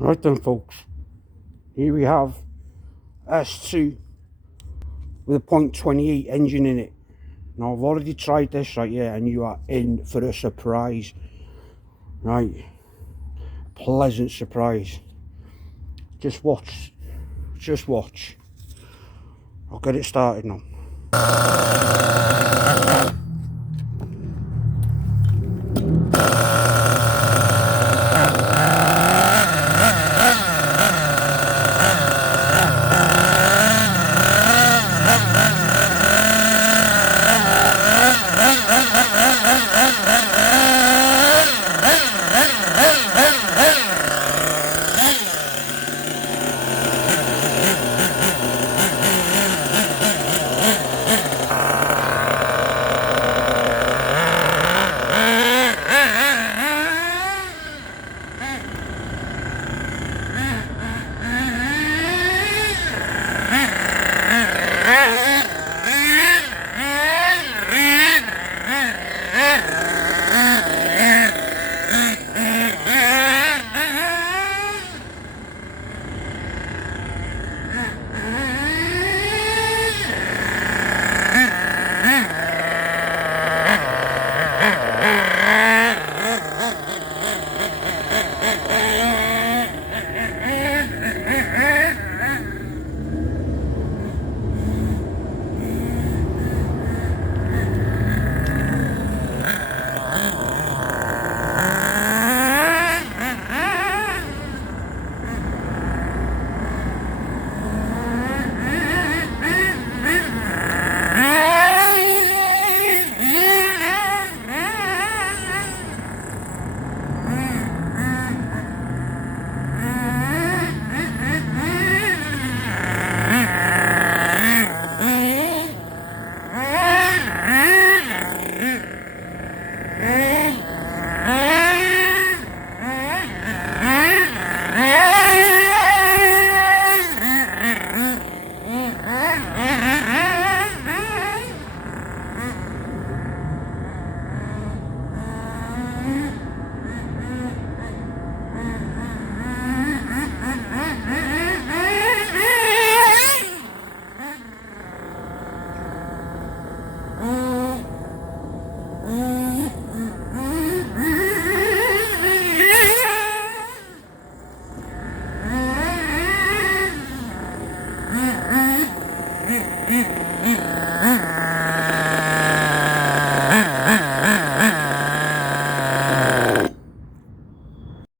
Right then, folks, here we have S2 with a .28 engine in it. Now I've already tried this right here, and you are in for a surprise. Right, pleasant surprise. Just watch, just watch. I'll get it started now.